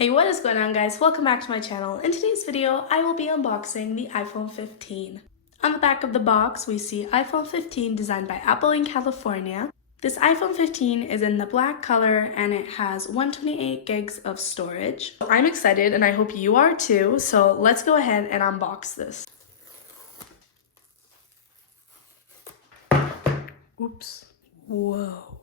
Hey, what is going on, guys? Welcome back to my channel. In today's video, I will be unboxing the iPhone 15. On the back of the box, we see iPhone 15 designed by Apple in California. This iPhone 15 is in the black color and it has 128 gigs of storage. I'm excited and I hope you are too, so let's go ahead and unbox this. Oops. Whoa.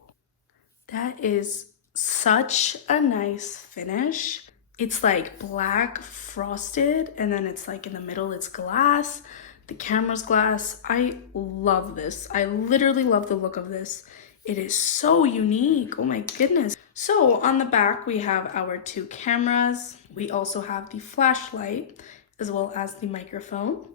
That is such a nice finish. It's like black frosted and then it's like in the middle it's glass. The camera's glass. I love this. I literally love the look of this. It is so unique. Oh my goodness. So on the back we have our two cameras. We also have the flashlight as well as the microphone.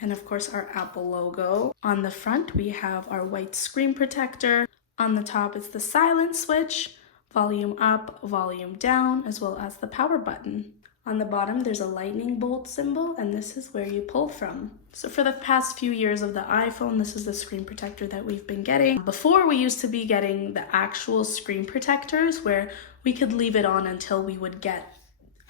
And of course our Apple logo. On the front we have our white screen protector. On the top is the silent switch, volume up, volume down, as well as the power button. On the bottom there's a lightning bolt symbol, and this is where you pull from. So for the past few years of the iPhone, this is the screen protector that we've been getting. Before, we used to be getting the actual screen protectors where we could leave it on until we would get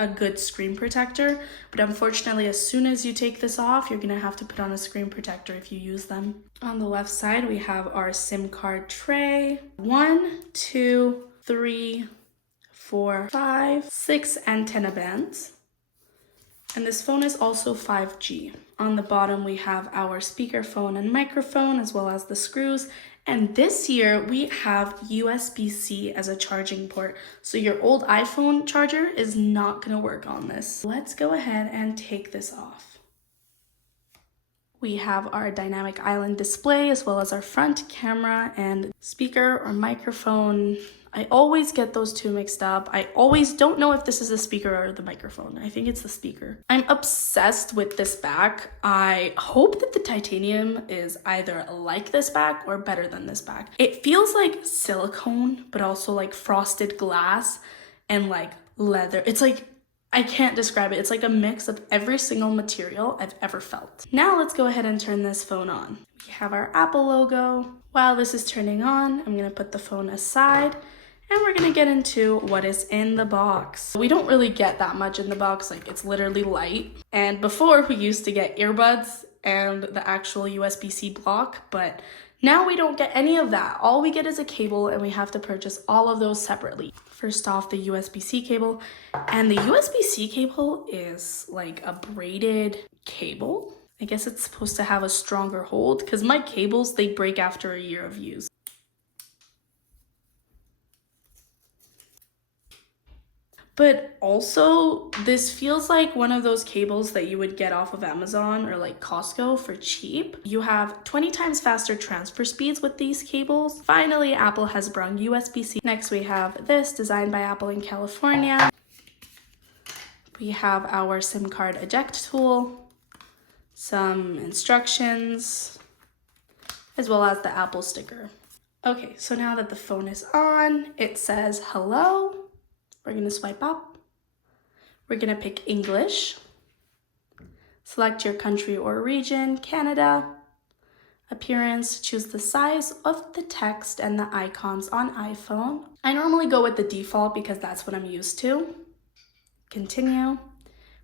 a good screen protector, but unfortunately as soon as you take this off, you're gonna have to put on a screen protector if you use them. On the left side we have our SIM card tray. 1, 2, 3, 4, 5, 6 antenna bands, and this phone is also 5G. On the bottom we have our speakerphone and microphone as well as the screws. And this year we have Usbc as a charging port. So your old iPhone charger is not gonna work on this. Let's go ahead and take this off. We have our dynamic island display as well as our front camera and speaker or microphone. I always get those two mixed up. I always don't know if this is the speaker or the microphone. I think it's the speaker. I'm obsessed with this back. I hope that the titanium is either like this back or better than this back. It feels like silicone, but also like frosted glass and like leather. It's like, I can't describe it. It's like a mix of every single material I've ever felt. Now let's go ahead and turn this phone on. We have our Apple logo. While this is turning on, I'm gonna put the phone aside and we're gonna get into what is in the box. We don't really get that much in the box, like it's literally light. And before we used to get earbuds and the actual USB-C block, but now we don't get any of that. All we get is a cable and we have to purchase all of those separately. First off, the USB-C cable, and the USB-C cable is like a braided cable. I guess it's supposed to have a stronger hold because my cables, they break after a year of use. But also, this feels like one of those cables that you would get off of Amazon or like Costco for cheap. You have 20 times faster transfer speeds with these cables. Finally, Apple has brought USB-C. Next, we have this, designed by Apple in California. We have our SIM card eject tool, some instructions, as well as the Apple sticker. Okay, so now that the phone is on, it says hello. We're gonna swipe up. We're gonna pick English. Select your country or region, Canada. Appearance, choose the size of the text and the icons on iPhone. I normally go with the default because that's what I'm used to. Continue.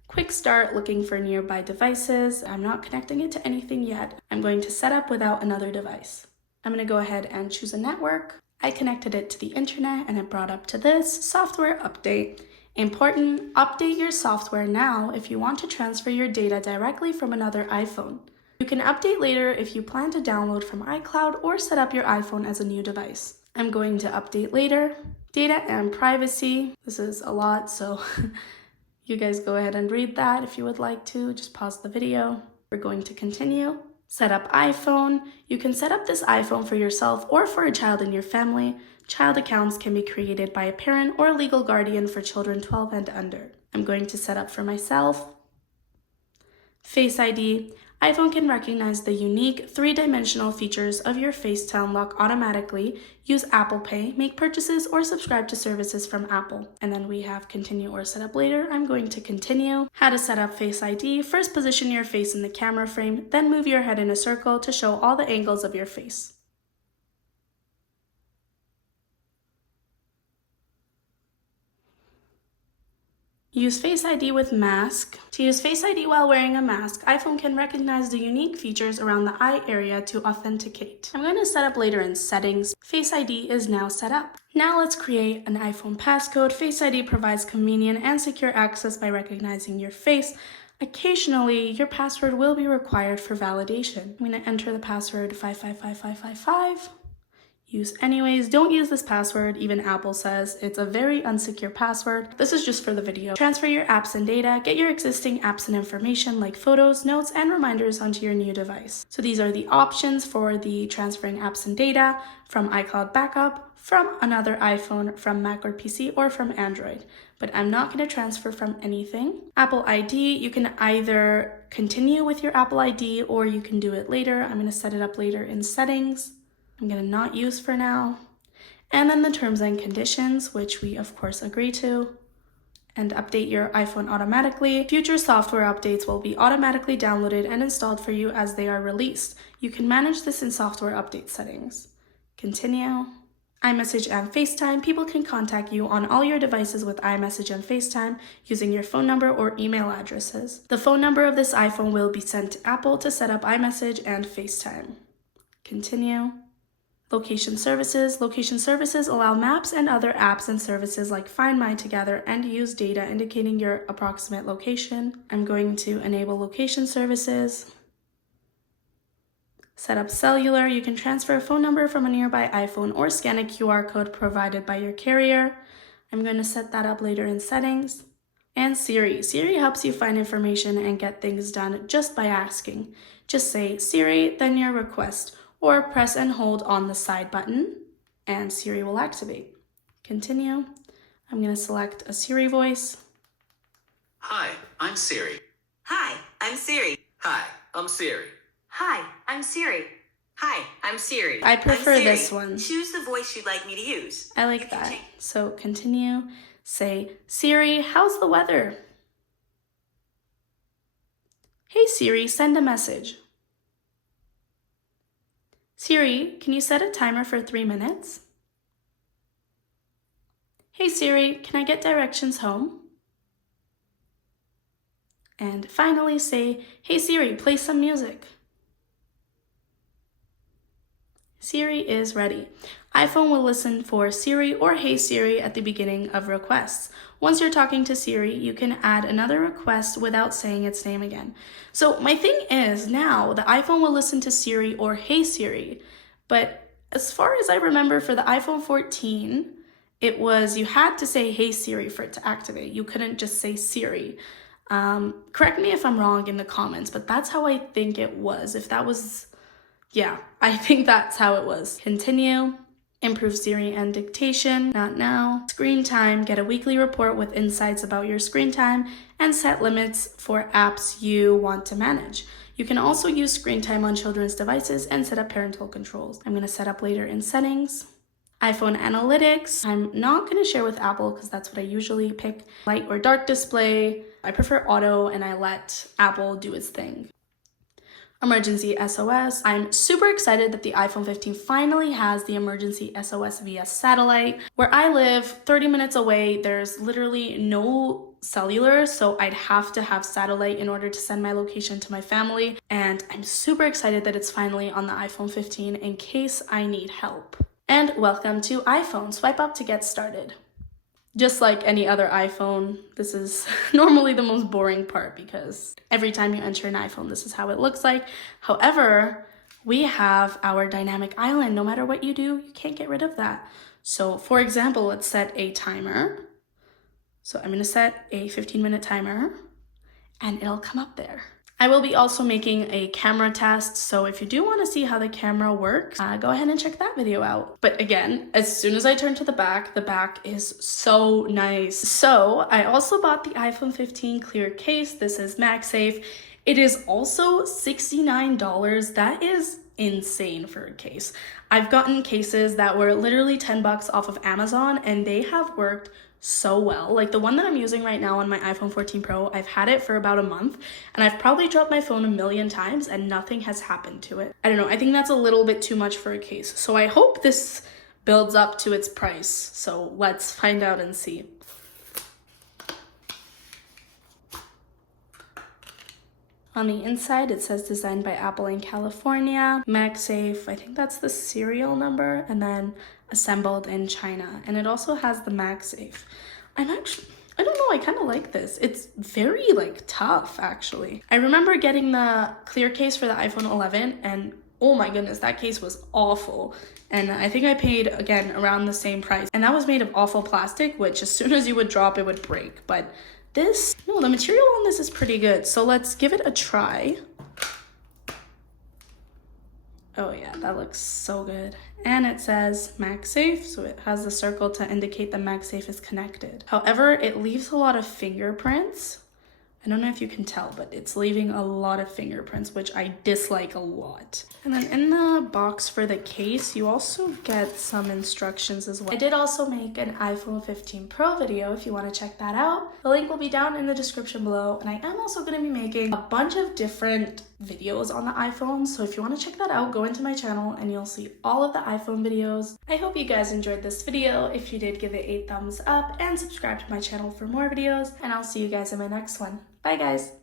Quick start, looking for nearby devices. I'm not connecting it to anything yet. I'm going to set up without another device. I'm gonna go ahead and choose a network. I connected it to the internet and it brought up to this software update. Important, update your software now if you want to transfer your data directly from another iPhone. You can update later if you plan to download from iCloud or set up your iPhone as a new device. I'm going to update later. Data and privacy. This is a lot, so you guys go ahead and read that if you would like to. Just pause the video. We're going to continue. Set up iPhone. You can set up this iPhone for yourself or for a child in your family. Child accounts can be created by a parent or a legal guardian for children 12 and under. I'm going to set up for myself. Face ID. iPhone can recognize the unique three-dimensional features of your face to unlock automatically, use Apple Pay, make purchases, or subscribe to services from Apple. And then we have continue or set up later. I'm going to continue. How to set up Face ID. First, position your face in the camera frame, then move your head in a circle to show all the angles of your face. Use Face ID with mask. To use Face ID while wearing a mask, iPhone can recognize the unique features around the eye area to authenticate. I'm going to set up later in settings. Face ID is now set up. Now let's create an iPhone passcode. Face ID provides convenient and secure access by recognizing your face. Occasionally, your password will be required for validation. I'm going to enter the password 555555. Use anyways. Don't use this password. Even Apple says it's a very unsecure password. This is just for the video. Transfer your apps and data. Get your existing apps and information like photos, notes, and reminders onto your new device. So these are the options for the transferring apps and data from iCloud backup, from another iPhone, from Mac or PC, or from Android. But I'm not going to transfer from anything. Apple ID, you can either continue with your Apple ID or you can do it later. I'm going to set it up later in settings. I'm going to not use for now. And then the terms and conditions, which we of course agree to, and update your iPhone automatically. Future software updates will be automatically downloaded and installed for you as they are released. You can manage this in software update settings. Continue. iMessage and FaceTime. People can contact you on all your devices with iMessage and FaceTime using your phone number or email addresses. The phone number of this iPhone will be sent to Apple to set up iMessage and FaceTime. Continue. Location services. Location services allow maps and other apps and services like Find My to gather and use data indicating your approximate location. I'm going to enable location services. Set up cellular. You can transfer a phone number from a nearby iPhone or scan a QR code provided by your carrier. I'm going to set that up later in settings. And Siri. Siri helps you find information and get things done just by asking. Just say Siri, then your request, or press and hold on the side button and Siri will activate. Continue. I'm going to select a Siri voice. Hi, I'm Siri. Hi, I'm Siri. Hi, I'm Siri. Hi, I'm Siri. Hi, I'm Siri. I prefer I'm Siri. this one. Choose the voice you'd like me to use. I like that. So continue. Say, Siri, how's the weather? Hey Siri, send a message. Siri, can you set a timer for 3 minutes? Hey Siri, can I get directions home? And finally say, hey Siri, play some music. Siri is ready. iPhone will listen for Siri or Hey Siri at the beginning of requests. Once you're talking to Siri, you can add another request without saying its name again. So my thing is now the iPhone will listen to Siri or Hey Siri, but as far as I remember for the iPhone 14, it was you had to say Hey Siri for it to activate. You couldn't just say Siri. Correct me if I'm wrong in the comments, but that's how I think it was. If that was, yeah, I think that's how it was. Continue. Improve Siri and dictation, not now. Screen time, get a weekly report with insights about your screen time and set limits for apps you want to manage. You can also use screen time on children's devices and set up parental controls. I'm going to set up later in settings. iPhone analytics, I'm not going to share with Apple because that's what I usually pick. Light or dark display, I prefer auto and I let Apple do its thing. Emergency SOS. I'm super excited that the iPhone 15 finally has the emergency SOS via satellite. Where I live, 30 minutes away, there's literally no cellular, so I'd have to have satellite in order to send my location to my family. And I'm super excited that it's finally on the iPhone 15 in case I need help. And welcome to iPhone. Swipe up to get started. Just like any other iPhone, this is normally the most boring part because every time you enter an iPhone, this is how it looks like. However, we have our dynamic island. No matter what you do, you can't get rid of that. So for example, let's set a timer. So I'm going to set a 15-minute timer and it'll come up there. I will be also making a camera test, so if you do want to see how the camera works, go ahead and check that video out. But again, as soon as I turn to the back is so nice. So I also bought the iPhone 15 clear case. This is MagSafe. It is also $69. That is insane for a case. I've gotten cases that were literally $10 off of Amazon and they have worked so well. Like the one that I'm using right now on my iPhone 14 Pro, I've had it for about a month and I've probably dropped my phone 1,000,000 times and nothing has happened to it. I don't know, I think that's a little bit too much for a case. So I hope this builds up to its price. So let's find out and see. On the inside, it says designed by Apple in California, MagSafe, I think that's the serial number, and then assembled in China. And it also has the MagSafe. I don't know, I kind of like this. It's very like tough actually. I remember getting the clear case for the iPhone 11 and oh my goodness, that case was awful. And I think I paid, again, around the same price. And that was made of awful plastic, which as soon as you would drop, it would break. But this, no, the material on this is pretty good. So let's give it a try. Oh yeah, that looks so good. And it says MagSafe, so it has the circle to indicate that MagSafe is connected. However, it leaves a lot of fingerprints. I don't know if you can tell, but it's leaving a lot of fingerprints, which I dislike a lot. And then in the box for the case, you also get some instructions as well. I did also make an iPhone 15 Pro video if you want to check that out. The link will be down in the description below. And I am also going to be making a bunch of different videos on the iPhone. So if you want to check that out, go into my channel and you'll see all of the iPhone videos. I hope you guys enjoyed this video. If you did, give it a thumbs up and subscribe to my channel for more videos. And I'll see you guys in my next one. Bye guys!